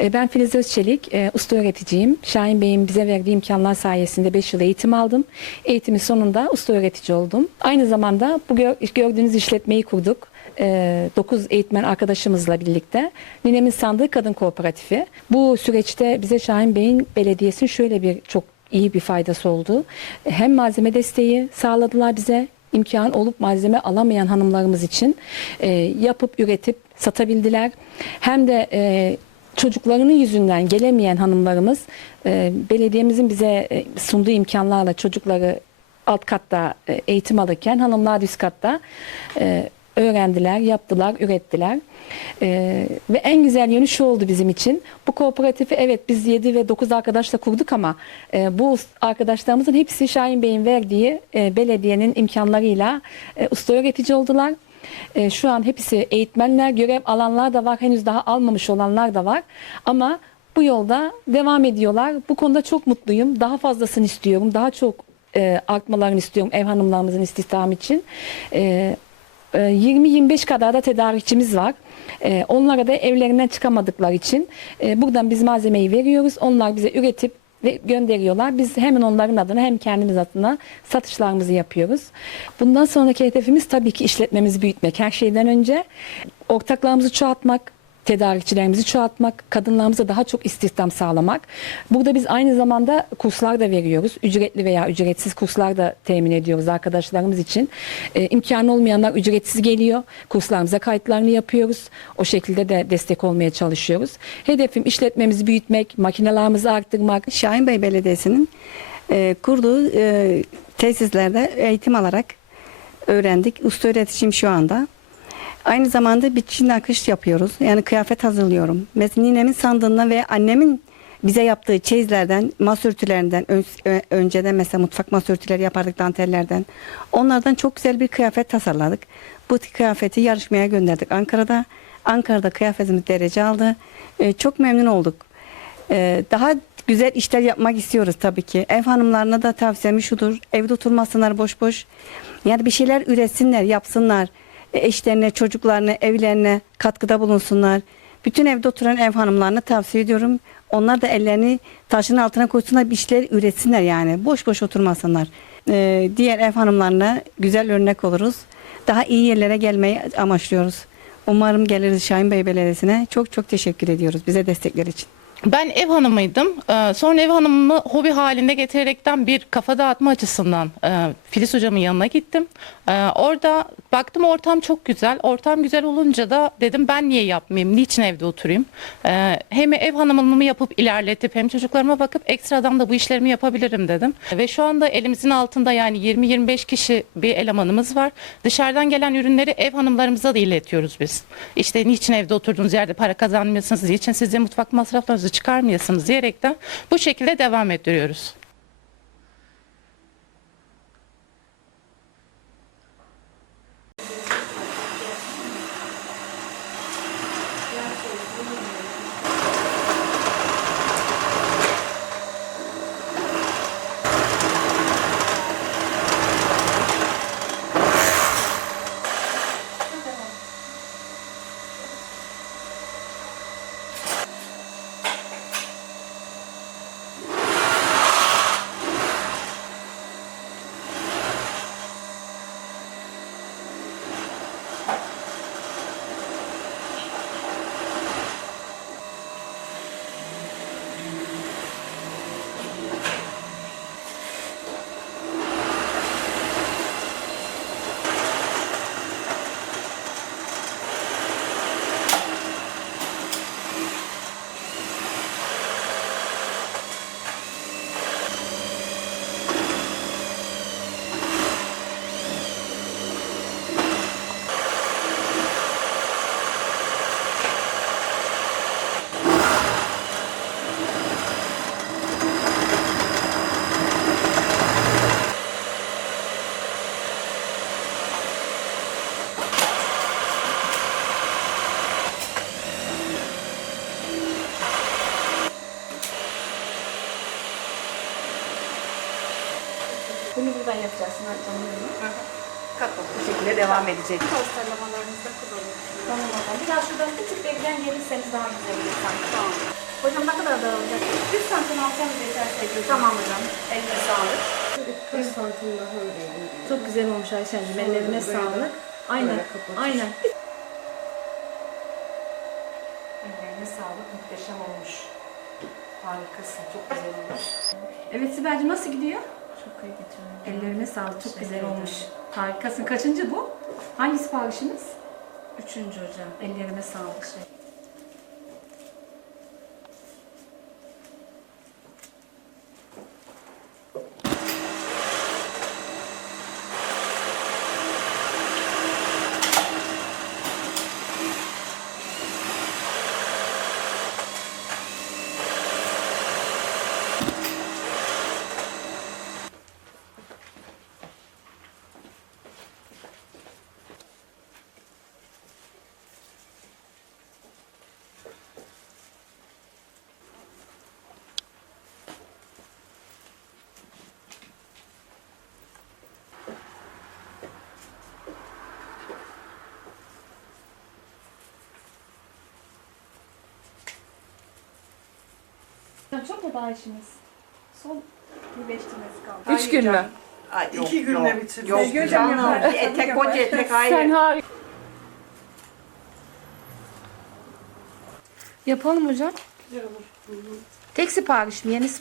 E, Ben Filiz Özçelik, e, usta öğreticiyim. Şahin Bey'in bize verdiği imkanlar sayesinde 5 yıl eğitim aldım. Eğitimin sonunda usta öğretici oldum. Aynı zamanda bu gör- gördüğünüz işletmeyi kurduk. 9 eğitmen arkadaşımızla birlikte. Ninemin Sandığı Kadın Kooperatifi. Bu süreçte bize Şahin Bey'in belediyesinin şöyle bir çok iyi bir faydası oldu. Hem malzeme desteği sağladılar bize imkan olup malzeme alamayan hanımlarımız için e, yapıp üretip satabildiler. Hem de e, çocuklarının yüzünden gelemeyen hanımlarımız e, belediyemizin bize e, sunduğu imkanlarla çocukları alt katta e, eğitim alırken hanımlar üst katta öğrendiler, yaptılar, ürettiler. E, ve en güzel yönü şu oldu bizim için. Bu kooperatifi evet biz 7 ve 9 arkadaşla kurduk ama e, bu arkadaşlarımızın hepsi Şahin Bey'in verdiği e, belediyenin imkanlarıyla e, usta öğretici oldular. E, şu an hepsi eğitmenler, görev alanlar da var. Henüz daha almamış olanlar da var. Ama bu yolda devam ediyorlar. Bu konuda çok mutluyum. Daha fazlasını istiyorum. Daha çok e, artmalarını istiyorum ev hanımlarımızın istihdamı için. E, e, 20-25 kadar da tedarikçimiz var. E, Onlara da evlerinden çıkamadıkları için e, buradan biz malzemeyi veriyoruz. Onlar bize üretip ve gönderiyorlar. Biz hemen onların adına hem kendimiz adına satışlarımızı yapıyoruz. Bundan sonraki hedefimiz tabii ki işletmemizi büyütmek. Her şeyden önce ortaklarımızı çoğaltmak, tedarikçilerimizi çoğaltmak, kadınlarımıza daha çok istihdam sağlamak. Burada biz aynı zamanda kurslar da veriyoruz. Ücretli veya ücretsiz kurslar da temin ediyoruz arkadaşlarımız için. Ee, imkanı olmayanlar ücretsiz geliyor. Kurslarımıza kayıtlarını yapıyoruz. O şekilde de destek olmaya çalışıyoruz. Hedefim işletmemizi büyütmek, makinelerimizi arttırmak, Şahin Bey Belediyesi'nin e, kurduğu e, tesislerde eğitim alarak öğrendik. Usta öğreticiyim şu anda. Aynı zamanda biçim nakış yapıyoruz. Yani kıyafet hazırlıyorum. Mesela ninemin sandığından ve annemin bize yaptığı çeyizlerden, masa örtülerinden, ön- önceden mesela mutfak masa örtüleri yapardık dantellerden. Onlardan çok güzel bir kıyafet tasarladık. Bu kıyafeti yarışmaya gönderdik Ankara'da. Ankara'da kıyafetimiz derece aldı. E, çok memnun olduk. Ee, daha güzel işler yapmak istiyoruz tabii ki. Ev hanımlarına da tavsiyemi şudur. Evde oturmasınlar boş boş. Yani bir şeyler üretsinler, yapsınlar. Eşlerine, çocuklarına, evlerine katkıda bulunsunlar. Bütün evde oturan ev hanımlarına tavsiye ediyorum. Onlar da ellerini taşın altına koysunlar, bir şeyler üretsinler yani. Boş boş oturmasınlar. Ee, diğer ev hanımlarına güzel örnek oluruz. Daha iyi yerlere gelmeyi amaçlıyoruz. Umarım geliriz Şahin Bey Belediyesi'ne. Çok çok teşekkür ediyoruz bize destekler için. Ben ev hanımıydım. Ee, Sonra ev hanımımı hobi halinde getirerekten bir kafa dağıtma açısından e, Filiz hocamın yanına gittim. Ee, Orada baktım ortam çok güzel. Ortam güzel olunca da dedim ben niye yapmayayım? Niçin evde oturayım? Ee, Hem ev hanımlığımı yapıp ilerletip hem çocuklarıma bakıp ekstradan da bu işlerimi yapabilirim dedim. Ve şu anda elimizin altında yani 20-25 kişi bir elemanımız var. Dışarıdan gelen ürünleri ev hanımlarımıza da iletiyoruz biz. İşte niçin evde oturduğunuz yerde para kazanmıyorsunuz, niçin size mutfak masraflarınızı çıkarmıyorsunuz diyerekten bu şekilde devam ettiriyoruz. Bunu buradan yapacaksın Katmak bu şekilde devam edecek. Konserlamalarınızda kullanıyorsunuz. Tamam Biraz şuradan bir tık geriden gelirseniz daha güzel olur sanki. Tamam. kadar da olacak? 3 santim alsanız yeter Tamam hocam. Eline sağlık. 40 santim daha öyle. Çok güzel olmuş Ayşen'cim. Ellerine sağlık. Aynen. Aynen. Ellerine sağlık. Muhteşem olmuş. Harikasın. Çok güzel olmuş. Evet Sibel'cim nasıl gidiyor? Çok iyi geçiyor. Ellerine sağlık. Çok güzel olmuş. Harikasın. Kaçıncı bu? Hangi siparişiniz? Üçüncü hocam. Ellerine sağlık. Çok mu daha işiniz? Son bir beş kaldı. Üç gün mü? Ay, iki günde bitirdim. Yok canım. Bir etek koca etek hayır. harika. Yapalım hocam. Tek sipariş mi? Yeni